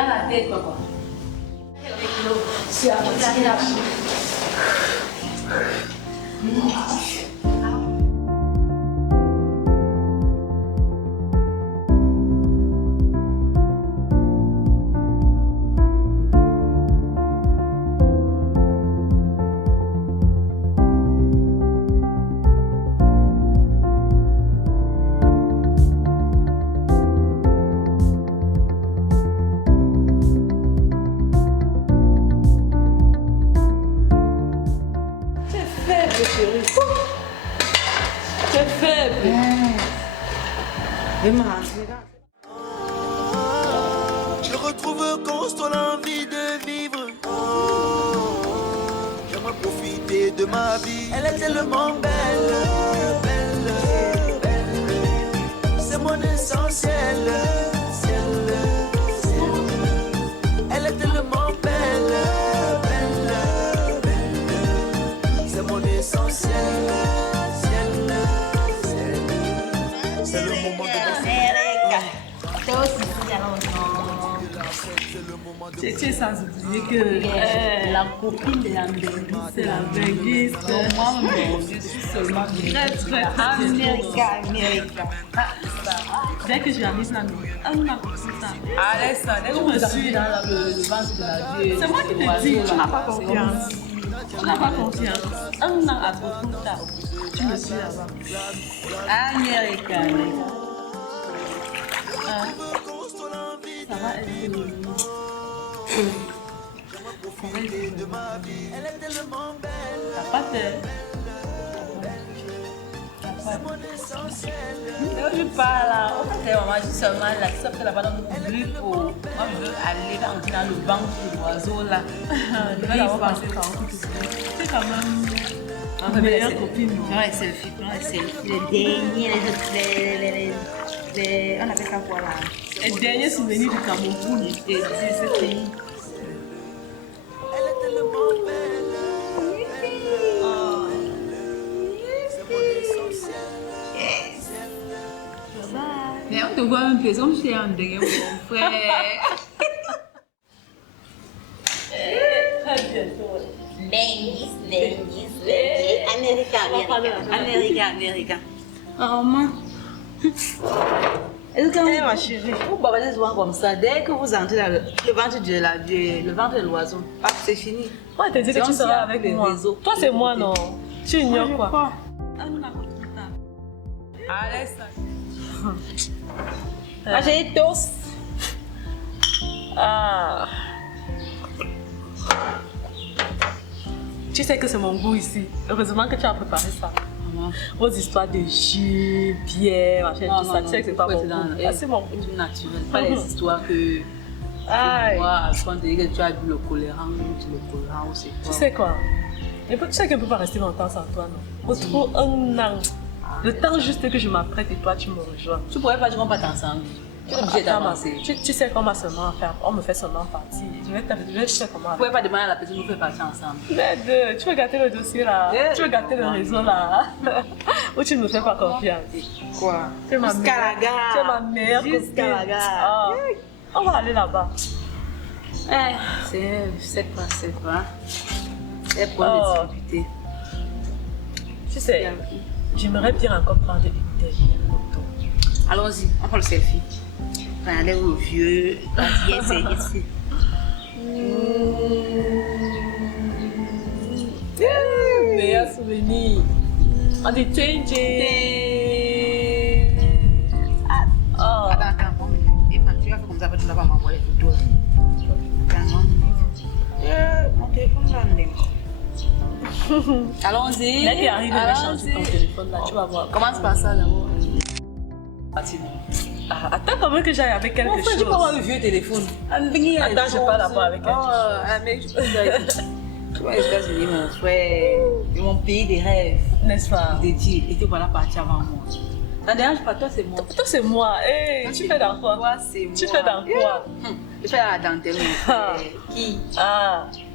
dans la tête, quoi. Je retrouve constant l'envie de vivre. J'aimerais profiter de ma vie. Elle est tellement belle, belle, belle. C'est mon essentiel. Elle est tellement belle, belle, belle. C'est mon essentiel. C'est le moment de Tu es sans oublier que la copine de la Benguis, c'est la Benguis. Moi, je suis seulement très américain. Dès que je la mise là, un an comme ça. Allez, ça, dès que je me suis dans le ventre de la vie. C'est moi qui te dis, tu n'as pas confiance. Tu n'as pas confiance. Un an à Bogota, tu me suis là-bas. Américain. Ça va être T'as pas peur. Je parle là, au fait, maman, je suis seulement là, qui s'appelle là-bas dans le grip. Moi, je veux aller dans le banc de l'oiseau là. Je vais l'avoir passé par un coup. C'est quand même ma meilleure copine. Ouais, selfie, le dernier, on appelle ça quoi là? Le dernier souvenir du Cameroun. De ce pays. Elle est tellement belle. C'est mon essentiel. Mais on te voit un peu comme chez un derrière mon frère. Américain. Oh, maman. Est-ce que ma chérie, vous bavarez souvent comme ça, dès que vous entrez dans le ventre de l'oiseau, c'est fini. Moi, je te dis que tu seras avec moi. Toi, c'est moi, non? Tu ignores quoi? Allez, ça. Ma chérie, toast. Ah. Tu sais que c'est mon goût ici. Heureusement que tu as préparé ça. Vos histoires de jus, bière, machin, tout ça. Tu sais que c'est pas mon goût. C'est mon goût. C'est naturel. Pas les histoires que tu vois quand que tu as bu le colérant ou c'est quoi. Tu sais quoi? Tu sais qu'on ne peut pas rester longtemps sans toi, non? Il faut un an. Le temps juste que je m'apprête et toi, tu me rejoins. Tu pourrais pas, tu vas pas ensemble. Tu es obligé d'avancer. Tu sais comment seulement faire. On me fait seulement partie. Je vais te dire comment. Tu pourrais pas demander à la personne de nous faire partir ensemble. Mais tu veux gâter le dossier là. Tu veux gâter le réseau là. Ou tu ne me fais pas confiance. Quoi? Tu es ma meilleure Jusqu'à la copine. gare. Ah. On va aller là-bas. C'est pas. C'est pour les discuter. Tu sais, j'aimerais bien encore prendre une dernière photo. Allons-y, on prend le selfie. Regardez au vieux. Yes. Meilleur souvenir. On dit change. Attends, bon, et quand tu vas faire comme ça, tu ne vas pas m'envoyer les photos. Mon téléphone là, Allons-y. Là, tu arrives à changer ton téléphone là, tu vas voir. Commence par ça d'abord. Attends quand même que j'aille avec quelque chose. Tu peux avoir le vieux téléphone. Attends, je parle là-bas avec quelque chose. Mais tu vois, les États-Unis, mon frère, c'est mon pays des rêves. N'est-ce pas? Dédié. Et tu voilà parti avant moi. Ça ne dérange pas, toi c'est moi. Toi c'est moi. Hey, tu fais dans quoi? Toi c'est moi. Tu fais dans quoi? Je fais la dentelle, mon frère. Qui?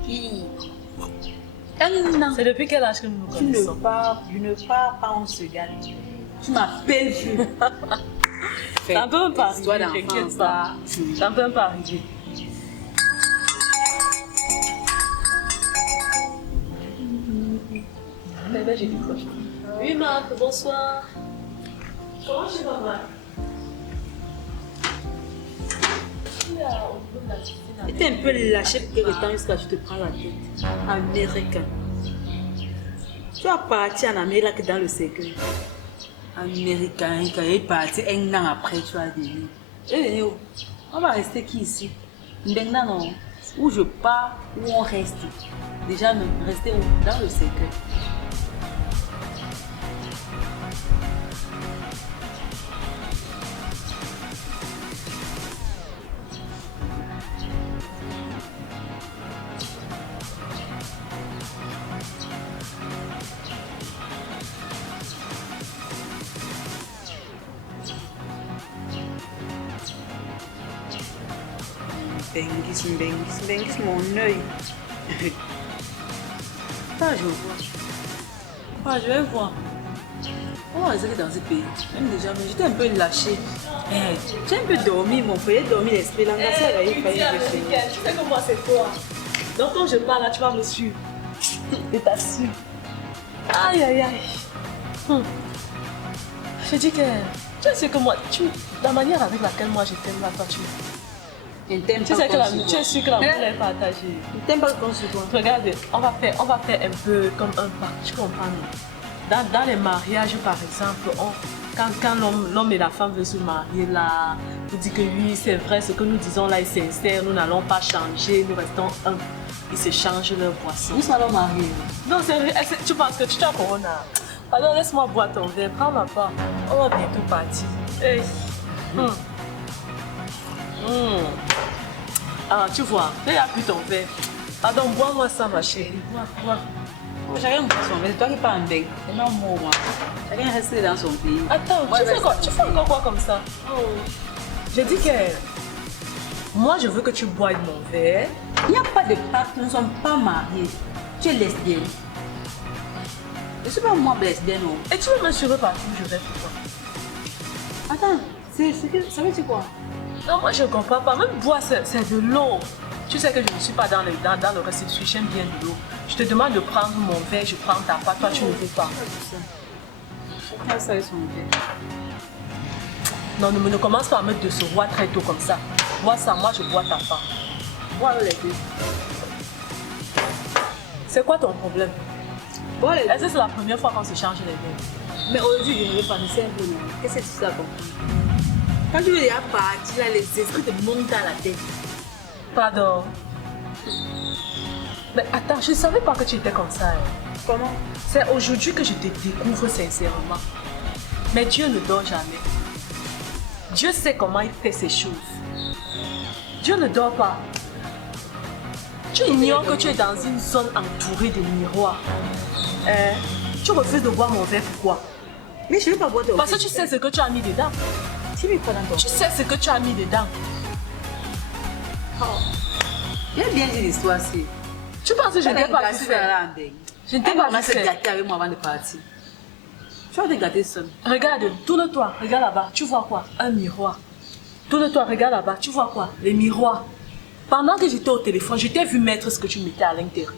Qui? C'est depuis quel âge que nous nous connaissons? Je ne pars pas, on se gagne. Tu m'appelles plus. Ça ne peut pas arriver, t'inquiète pas. Ça ne peut pas arriver. ben j'ai décroché. Oui, Marc, bonsoir. Comment tu vas, Marc? T'es un peu lâché pour quelque temps jusqu'à ce que tu te prends la tête. Américain. Tu vas partir en Amérique dans le cercueil. Américain, quand il est parti un an après, tu vas venir. Eh, on va rester qui ici? Maintenant, non. Où je pars, où on reste. Déjà, rester où? Dans le cercueil. Bengis, mon œil. Ah, je vois. Ah, je vais voir. On va rester dans ce pays. Même déjà, mais j'étais un peu lâché. J'ai un peu dormi, mon frère. J'ai dormi l'esprit. Là, Tu sais que moi, c'est toi. Donc, quand je parle là, tu vas me suivre. Je t'assure. Aïe, aïe, aïe. Je dis que tu sais que moi, la manière avec laquelle moi je t'aime là, toi, tu sais que tu es sûr que l'amour est partagé. Je t'aime pas comme sur toi. Regarde, on va faire un peu comme un pacte, tu comprends? Dans les mariages, par exemple, quand l'homme et la femme veulent se marier là, on dit que oui, c'est vrai, ce que nous disons là est sincère, nous n'allons pas changer, nous restons un. Ils se changent leur boisson. Nous allons marier. Non, c'est vrai, tu penses que tu t'as corona? Alors laisse-moi boire ton verre, prends ma part. On va bientôt partir. Hey. Ah, tu vois, là, il n'y a plus ton verre. Pardon, bois-moi ça, ma chérie. Bois. Chacun boit son verre, c'est toi qui parles en bec. C'est non moi. Chacun reste dans son pays. Attends, tu fais encore quoi comme ça? J'ai dit que moi, je veux que tu boives mon verre. Il n'y a pas de pacte, nous ne sommes pas mariés. Tu es lesbienne. Je ne suis pas moi lesbienne. Et tu veux m'assurer partout où je vais pour toi? Attends, ça veut dire quoi? Non, moi je ne comprends pas. Même boire, c'est de l'eau. Tu sais que je ne suis pas dans le restitution, j'aime bien de l'eau. Je te demande de prendre mon verre, je prends ta part, toi tu ne veux pas. Chacun ça son verre. Non, ne commence pas à me décevoir très tôt comme ça. Bois ça, moi je bois ta part. Bois les deux. C'est quoi ton problème? Bois les deux. Est-ce que c'est la première fois qu'on se change les verres? Mais aujourd'hui, je ne veux pas, c'est un peu non. Qu'est-ce que tu sais à comprendre? Quand tu veux déjà partir, là, les esprits te montent à la tête. Pardon. Mais attends, je ne savais pas que tu étais comme ça. Comment? C'est aujourd'hui que je te découvre sincèrement. Mais Dieu ne dort jamais. Dieu sait comment il fait ces choses. Dieu ne dort pas. Tu ignores que tu es dans une zone entourée de miroirs. Tu refuses de boire mon verre, pourquoi? Mais je ne veux pas boire ton verre. Parce que tu sais ce que tu as mis dedans. Tu mets quoi dans ton Tu sais ce que tu as mis dedans. J'ai bien dit l'histoire, c'est. Tu penses que je ne t'ai pas vu faire? Je ne t'ai pas vu faire. faire. Gâter avec moi avant de partir. Tu vas te gâter seul. Regarde, tourne-toi, regarde là-bas. Tu vois quoi? Un miroir. Tourne-toi, regarde là-bas. Tu vois quoi? Les miroirs. Pendant que j'étais au téléphone, je t'ai vu mettre ce que tu mettais à l'intérieur.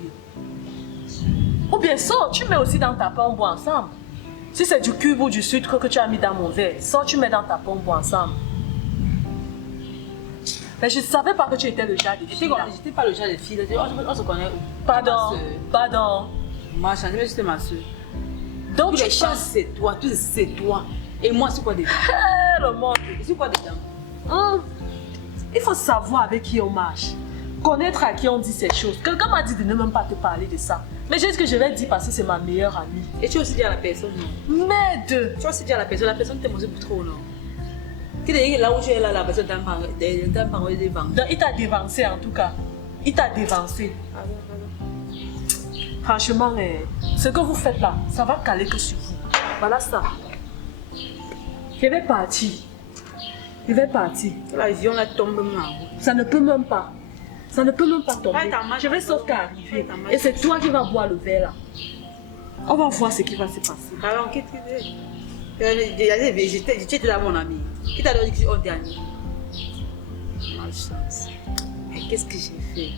Ou bien sors, tu mets aussi dans ta pomme, on boit ensemble. Si c'est du cube ou du sucre que tu as mis dans mon verre, sors, tu mets dans ta pomme, on boit ensemble. Mais je ne savais pas que tu étais le genre de fille. Je n'étais pas le genre de fille. On se connaît où? Pardon. Ma soeur, je suis ma soeur. Donc les chances, c'est toi, tout c'est toi. Et moi, c'est quoi dedans? Le monde. Je suis quoi dedans? Il faut savoir avec qui on marche. Connaître à qui on dit ces choses. Quelqu'un m'a dit de ne même pas te parler de ça. Mais j'ai dit que je vais dire parce que c'est ma meilleure amie. Et tu as aussi dit à la personne, non? Merde! Tu as aussi dit à la personne t'aime aussi pour trop, non? Qui te dit que là où tu es là, la personne t'a parlé des ventes. Donc, il t'a dévancé en tout cas. Il t'a dévancé. Franchement, ce que vous faites là, ça va caler que sur vous. Voilà ça. Je vais partir. Je vais partir. La vision là tombe maintenant. Ça ne peut même pas. Ça ne peut même pas tomber. Je vais sauf qu'à arriver. Et c'est toi qui vas boire le verre là. On va voir ce qui va se passer. Alors, qu'est-ce que tu dis? J'étais là, mon ami. Qui t'a dit qu'on t'est amis? Malchance. Mais qu'est-ce que j'ai fait?